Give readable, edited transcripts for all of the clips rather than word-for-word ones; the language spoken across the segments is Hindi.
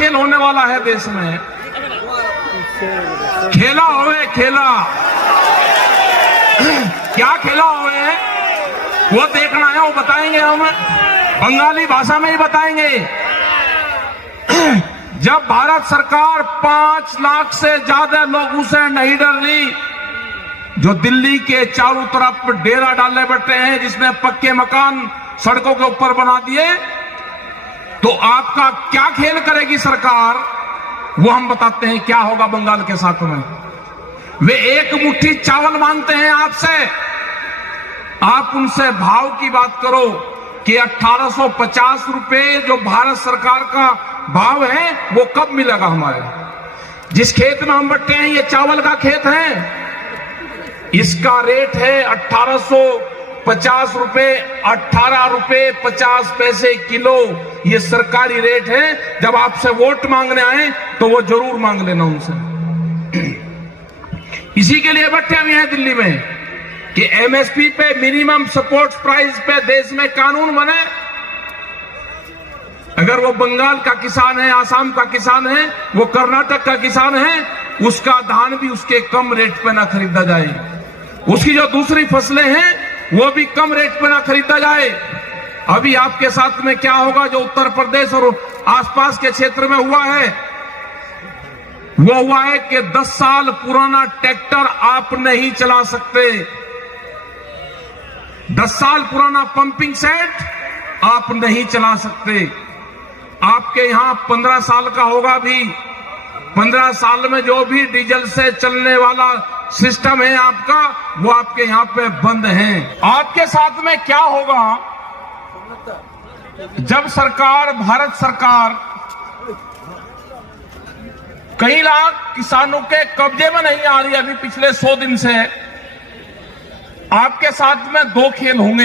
खेल होने वाला है देश में, खेला होवे खेला, क्या खेला होवे वो देखना है, वो बताएंगे हम, बंगाली भाषा में ही बताएंगे। जब भारत सरकार 5 लाख से ज्यादा लोगों से नहीं डर रही, जो दिल्ली के चारों तरफ डेरा डालने बैठे हैं, जिसने पक्के मकान सड़कों के ऊपर बना दिए, तो आपका क्या खेल करेगी सरकार, वो हम बताते हैं क्या होगा बंगाल के साथ में। वे एक मुट्ठी चावल मांगते हैं आपसे, आप उनसे भाव की बात करो कि 1850 रुपए जो भारत सरकार का भाव है वो कब मिलेगा हमारे। जिस खेत में हम बैठे हैं ये चावल का खेत है, इसका रेट है 1850 रुपए, 18 रुपए 50 पैसे किलो, ये सरकारी रेट है। जब आपसे वोट मांगने आए तो वो जरूर मांग लेना उनसे। इसी के लिए बैठे हुए हैं दिल्ली में कि एमएसपी पे, मिनिमम सपोर्ट प्राइस पे देश में कानून बने। अगर वो बंगाल का किसान है, आसाम का किसान है, वो कर्नाटक का किसान है, उसका धान भी उसके कम रेट पे ना खरीदा जाए, उसकी जो दूसरी फसलें हैं वो भी कम रेट पे ना खरीदा जाए। अभी आपके साथ में क्या होगा, जो उत्तर प्रदेश और आसपास के क्षेत्र में हुआ है, वो हुआ है कि 10 साल पुराना ट्रैक्टर आप नहीं चला सकते, 10 साल पुराना पंपिंग सेट आप नहीं चला सकते। आपके यहां 15 साल का होगा भी, 15 साल में जो भी डीजल से चलने वाला सिस्टम है आपका, वो आपके यहां पे बंद है। आपके साथ में क्या होगा जब सरकार, भारत सरकार कई लाख किसानों के कब्जे में नहीं आ रही अभी पिछले 100 दिन से, आपके साथ में 2 खेल होंगे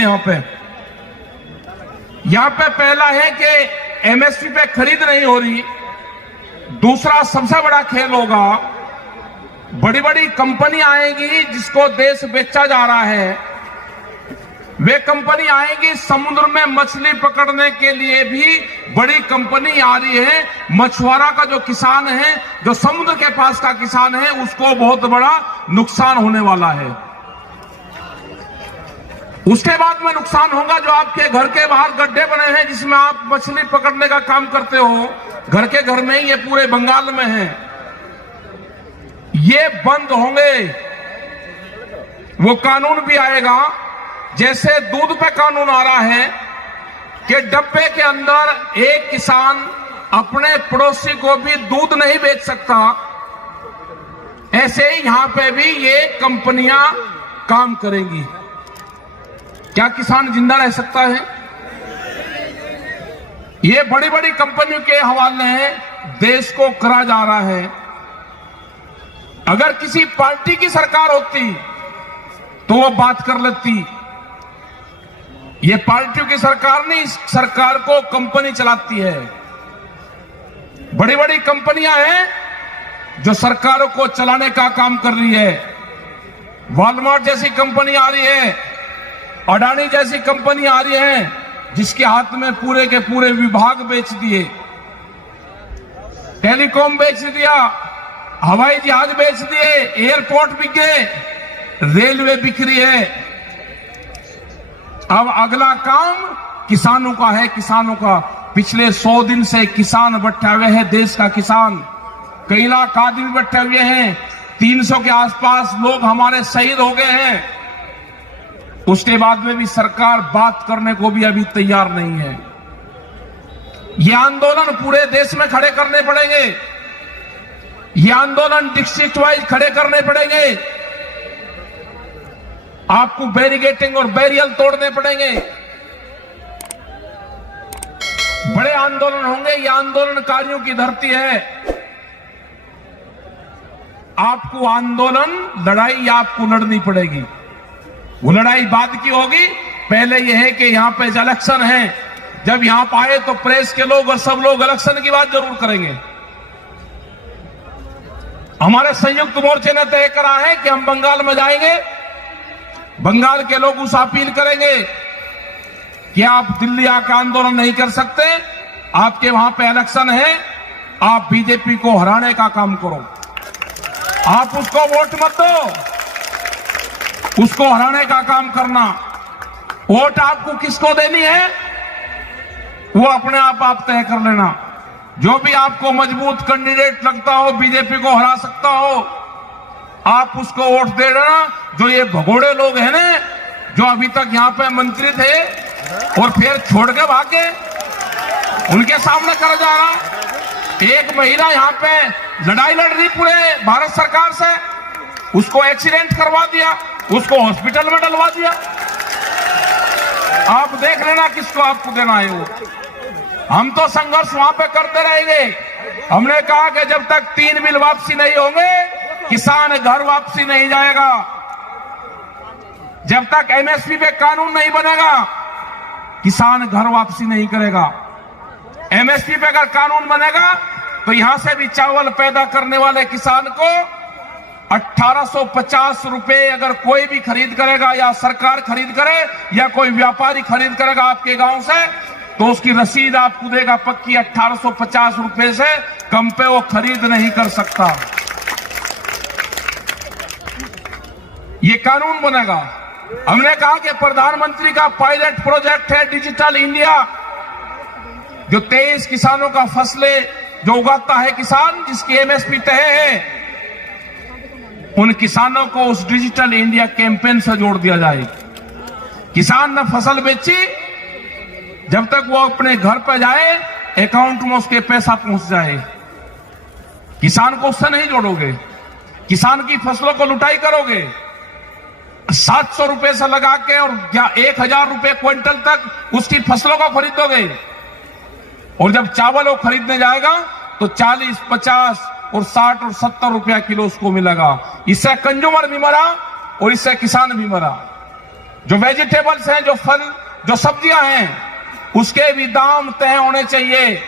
यहां पे पहला है कि एमएसपी पे खरीद नहीं हो रही, दूसरा सबसे बड़ा खेल होगा, बड़ी बड़ी कंपनी आएगी जिसको देश बेचा जा रहा है, वे कंपनी आएगी समुद्र में मछली पकड़ने के लिए भी बड़ी कंपनी आ रही है। मछुआरा का जो किसान है, जो समुद्र के पास का किसान है, उसको बहुत बड़ा नुकसान होने वाला है। उसके बाद में नुकसान होगा जो आपके घर के बाहर गड्ढे बने हैं जिसमें आप मछली पकड़ने का काम करते हो, घर के घर में ही, ये पूरे बंगाल में है, ये बंद होंगे। वो कानून भी आएगा, जैसे दूध पे कानून आ रहा है कि डब्बे के अंदर एक किसान अपने पड़ोसी को भी दूध नहीं बेच सकता, ऐसे ही यहां पे भी ये कंपनियां काम करेंगी। क्या किसान जिंदा रह सकता है? ये बड़ी बड़ी कंपनियों के हवाले देश को करा जा रहा है। अगर किसी पार्टी की सरकार होती तो वो बात कर लेती, ये पार्टियों की सरकार नहीं, सरकार को कंपनी चलाती है। बड़ी बड़ी कंपनियां हैं जो सरकारों को चलाने का काम कर रही है। वॉलमार्ट जैसी कंपनी आ रही है, अडानी जैसी कंपनी आ रही है, जिसके हाथ में पूरे के पूरे विभाग बेच दिए, टेलीकॉम बेच दिया, हवाई जहाज बेच दिए, एयरपोर्ट बिक गए, रेलवे बिक रही है। अब अगला काम किसानों का है, किसानों का। पिछले 100 दिन से किसान बैठे हुए हैं, देश का किसान, कई लाख आदमी बैठे हुए हैं, 300 के आसपास लोग हमारे शहीद हो गए हैं। उसके बाद में भी सरकार बात करने को भी अभी तैयार नहीं है। ये आंदोलन पूरे देश में खड़े करने पड़ेंगे, ये आंदोलन डिस्ट्रिक्ट वाइज खड़े करने पड़ेंगे। आपको बैरिकेडिंग और बैरियल तोड़ने पड़ेंगे, बड़े आंदोलन होंगे। ये आंदोलनकारियों की धरती है। आपको आंदोलन, लड़ाई आपको लड़नी पड़ेगी। वो लड़ाई बाद की होगी, पहले यह है कि यहां पे इलेक्शन है, जब यहां पर आए तो प्रेस के लोग और सब लोग इलेक्शन की बात जरूर करेंगे। हमारे संयुक्त मोर्चे ने तय करा है कि हम बंगाल में जाएंगे, बंगाल के लोग उस अपील करेंगे कि आप दिल्ली आकर आंदोलन नहीं कर सकते, आपके वहां पे इलेक्शन है, आप बीजेपी को हराने का काम करो। आप उसको वोट मत दो, उसको हराने का काम करना। वोट आपको किसको देनी है वो अपने आप तय कर लेना। जो भी आपको मजबूत कैंडिडेट लगता हो, बीजेपी को हरा सकता हो, आप उसको वोट दे देना। जो ये भगोड़े लोग हैं ना, जो अभी तक यहां पे मंत्री थे और फिर छोड़ के भागे, उनके सामने कर जा रहा। एक महिला यहां पे लड़ाई लड़ रही पूरे भारत सरकार से, उसको एक्सीडेंट करवा दिया, उसको हॉस्पिटल में डलवा दिया। आप देख लेना किसको आपको देना है वो। हम तो संघर्ष वहां पे करते रहेंगे। हमने कहा कि जब तक 3 बिल वापसी नहीं होंगे, किसान घर वापसी नहीं जाएगा। जब तक एमएसपी पे कानून नहीं बनेगा, किसान घर वापसी नहीं करेगा। एमएसपी पे अगर कानून बनेगा तो यहां से भी चावल पैदा करने वाले किसान को 1850 रुपए अगर कोई भी खरीद करेगा, या सरकार खरीद करे या कोई व्यापारी खरीद करेगा आपके गांव से, तो उसकी रसीद आपको देगा पक्की। 1850 रुपए से कम पे वो खरीद नहीं कर सकता। ये कानून बनेगा। हमने कहा कि प्रधानमंत्री का पायलट प्रोजेक्ट है डिजिटल इंडिया, जो 23 किसानों का फसलें जो उगाता है किसान, जिसकी एमएसपी तय है, उन किसानों को उस डिजिटल इंडिया कैंपेन से जोड़ दिया जाए। किसान ने फसल बेची, जब तक वो अपने घर पर जाए अकाउंट में उसके पैसा पहुंच जाए। किसान को उससे नहीं जोड़ोगे, किसान की फसलों को लुटाई करोगे। 700 रुपए से लगा के और 1000 रुपए क्विंटल तक उसकी फसलों को खरीदोगे, और जब चावल वो खरीदने जाएगा तो 40, 50 और 60 और 70 रुपया किलो उसको मिलेगा। इससे कंज्यूमर भी मरा और इससे किसान भी मरा। जो वेजिटेबल्स हैं, जो फल, जो सब्जियां हैं, उसके भी दाम तय होने चाहिए।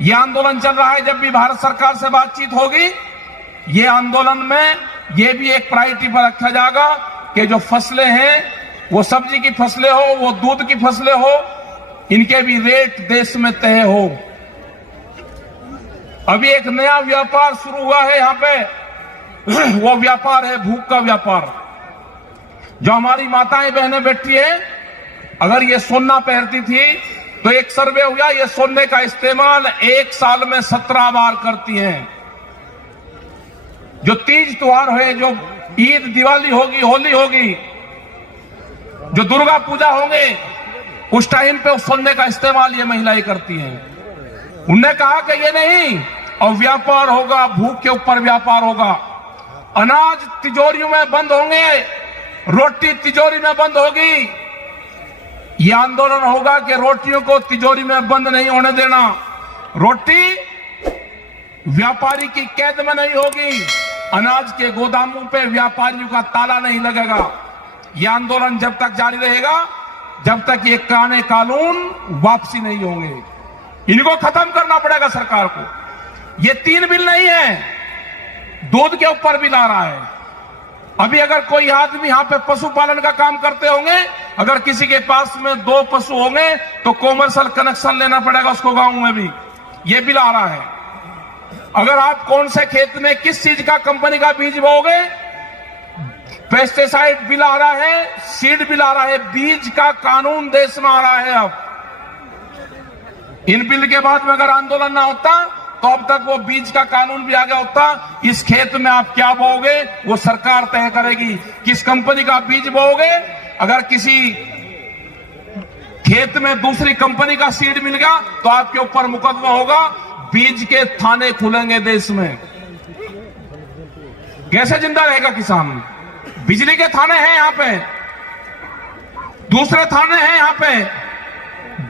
यह आंदोलन चल रहा है। जब भी भारत सरकार से बातचीत होगी, ये आंदोलन में ये भी एक प्रायोरिटी पर रखा जाएगा कि जो फसलें हैं, वो सब्जी की फसलें हो, वो दूध की फसलें हो, इनके भी रेट देश में तय हो। अभी एक नया व्यापार शुरू हुआ है यहां पे, वो व्यापार है भूख का व्यापार। जो हमारी माताएं बहनें बैठी है, अगर ये सोना पहनती थी तो एक सर्वे हुआ, ये सोने का इस्तेमाल 1 साल में 17 बार करती हैं। जो तीज त्योहार है, जो ईद, दिवाली होगी, होली होगी, जो दुर्गा पूजा होंगे, उस टाइम पे उस सोने का इस्तेमाल ये महिलाएं करती हैं। उनने कहा कि ये नहीं, और व्यापार होगा, भूख के ऊपर व्यापार होगा। अनाज तिजोरियों में बंद होंगे, रोटी तिजोरी में बंद होगी। यह आंदोलन होगा कि रोटियों को तिजोरी में बंद नहीं होने देना। रोटी व्यापारी की कैद में नहीं होगी। अनाज के गोदामों पे व्यापारियों का ताला नहीं लगेगा। यह आंदोलन जब तक जारी रहेगा, जब तक ये कानून वापसी नहीं होंगे। इनको खत्म करना पड़ेगा सरकार को। ये 3 बिल नहीं है, दूध के ऊपर बिल आ रहा है। अभी अगर कोई आदमी यहां पे पशुपालन का काम करते होंगे, अगर किसी के पास में 2 पशु होंगे तो कॉमर्शियल कनेक्शन लेना पड़ेगा उसको गांव में भी। ये बिल आ रहा है। अगर आप कौन से खेत में किस चीज का कंपनी का बीज बोओगे, पेस्टिसाइड बिल आ रहा है, सीड बिल आ रहा है, बीज का कानून देश में आ रहा है। अब इन बिल के बाद में अगर आंदोलन ना होता तो अब तक वो बीज का कानून भी आ गया होता। इस खेत में आप क्या बोओगे वो सरकार तय करेगी। किस कंपनी का बीज बोओगे, अगर किसी खेत में दूसरी कंपनी का सीड मिल गया तो आपके ऊपर मुकदमा होगा। बीज के थाने खुलेंगे देश में। कैसे जिंदा रहेगा किसान? बिजली के थाने हैं यहां पे, दूसरे थाने हैं यहां पे,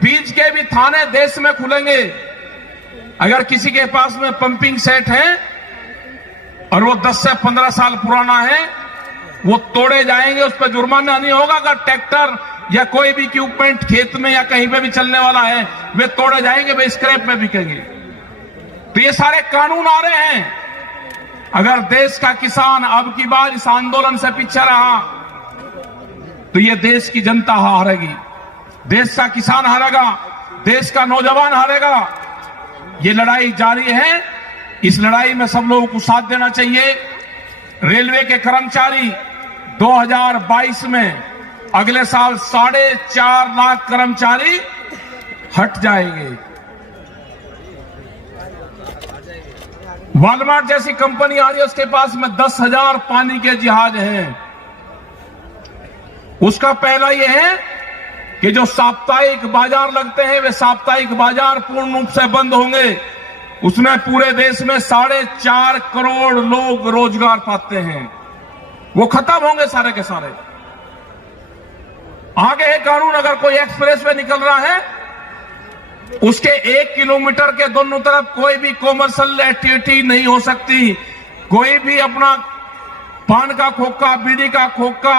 बीज के भी थाने देश में खुलेंगे। अगर किसी के पास में पंपिंग सेट है और वो 10 से 15 साल पुराना है, वो तोड़े जाएंगे, उस पर जुर्माना नहीं होगा। अगर ट्रैक्टर या कोई भी इक्विपमेंट खेत में या कहीं पे भी चलने वाला है, वे तोड़े जाएंगे, वे स्क्रैप में बिकेंगे। तो ये सारे कानून आ रहे हैं। अगर देश का किसान अब की बार इस आंदोलन से पीछे रहा तो ये देश की जनता हारेगी, देश का किसान हारेगा, देश का नौजवान हारेगा। ये लड़ाई जारी है। इस लड़ाई में सब लोगों को साथ देना चाहिए। रेलवे के कर्मचारी 2022 में अगले साल 4.5 लाख कर्मचारी हट जाएंगे। वॉलमार्ट जैसी कंपनी आ रही है, उसके पास में 10,000 पानी के जहाज हैं। उसका पहला यह है कि जो साप्ताहिक बाजार लगते हैं वे साप्ताहिक बाजार पूर्ण रूप से बंद होंगे। उसमें पूरे देश में 4.5 करोड़ लोग रोजगार पाते हैं, वो खत्म होंगे सारे के सारे। आगे है कानून, अगर कोई एक्सप्रेस वे निकल रहा है उसके 1 किलोमीटर के दोनों तरफ कोई भी कॉमर्शियल एक्टिविटी नहीं हो सकती। कोई भी अपना पान का खोखा, बीड़ी का खोखा,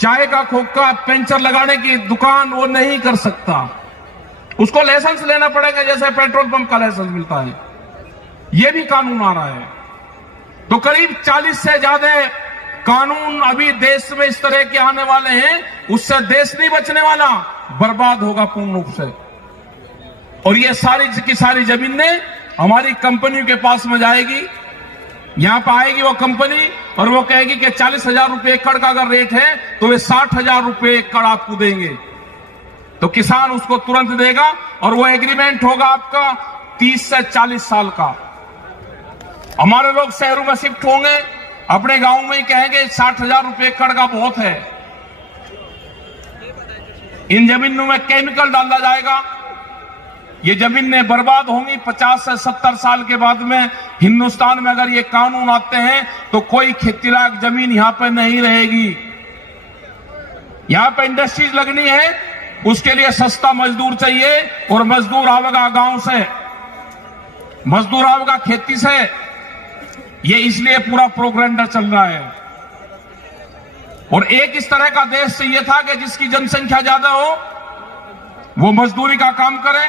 चाय का खोखा, पंचर लगाने की दुकान वो नहीं कर सकता। उसको लाइसेंस लेना पड़ेगा, जैसे पेट्रोल पंप का लाइसेंस मिलता है। ये भी कानून आ रहा है। तो करीब 40 से ज्यादा कानून अभी देश में इस तरह के आने वाले हैं। उससे देश नहीं बचने वाला, बर्बाद होगा पूर्ण रूप से। और ये सारी की सारी जमीनें हमारी कंपनियों के पास में जाएगी। यहां पर आएगी वो कंपनी और वो कहेगी कि 40,000 रुपए एकड़ का अगर रेट है तो वे 60,000 रुपए एकड़ आपको देंगे। तो किसान उसको तुरंत देगा और वो एग्रीमेंट होगा आपका 30 से 40 साल का। हमारे लोग शहरों में शिफ्ट होंगे, अपने गांव में ही कहेंगे 60,000 रुपए एकड़ का बहुत है। इन जमीनों में केमिकल डाला जाएगा, ये जमीनें बर्बाद होंगी। 50 से 70 साल के बाद में हिंदुस्तान में अगर ये कानून आते हैं तो कोई खेती लायक जमीन यहां पर नहीं रहेगी। यहां पर इंडस्ट्रीज लगनी है, उसके लिए सस्ता मजदूर चाहिए और मजदूर आवेगा गांव से, मजदूर आवेगा खेती से। ये इसलिए पूरा प्रोग्राम चल रहा है। और एक इस तरह का देश चाहिए था कि जिसकी जनसंख्या ज्यादा हो, वो मजदूरी का काम करे।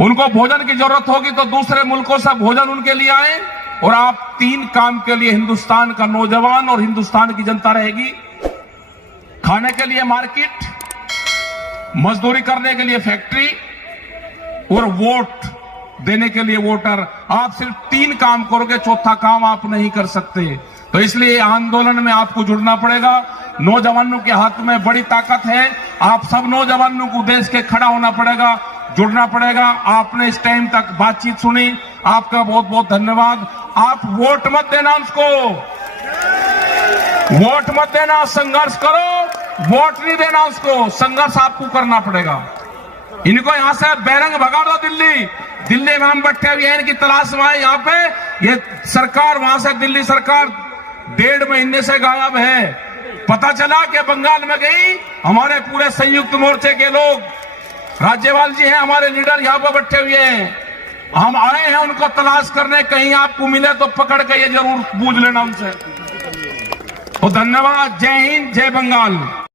उनको भोजन की जरूरत होगी तो दूसरे मुल्कों से भोजन उनके लिए आए। और आप 3 काम के लिए हिंदुस्तान का नौजवान और हिंदुस्तान की जनता रहेगी। खाने के लिए मार्केट, मजदूरी करने के लिए फैक्ट्री और वोट देने के लिए वोटर। आप सिर्फ 3 काम करोगे, चौथा काम आप नहीं कर सकते। तो इसलिए आंदोलन में आपको जुड़ना पड़ेगा। नौजवानों के हाथ में बड़ी ताकत है। आप सब नौजवानों को देश के खड़ा होना पड़ेगा, जुड़ना पड़ेगा। आपने इस टाइम तक बातचीत सुनी, आपका बहुत बहुत धन्यवाद। आप वोट मत देना, उसको वोट मत देना, संघर्ष करो। वोट नहीं देना उसको, संघर्ष आपको करना पड़ेगा। इनको यहां से बैरंग भगा दो। दिल्ली में हम बैठे हुए हैं, इनकी तलाश में है। यहाँ पे ये सरकार, वहां से दिल्ली सरकार 1.5 महीने से गायब है। पता चला कि बंगाल में गई। हमारे पूरे संयुक्त मोर्चे के लोग, राज्यपाल जी हैं हमारे लीडर, यहाँ पर बैठे हुए हैं। हम आए हैं उनको तलाश करने, कहीं आपको मिले तो पकड़ के ये जरूर पूछ लेना उनसे। तो धन्यवाद। जय हिंद, जय बंगाल।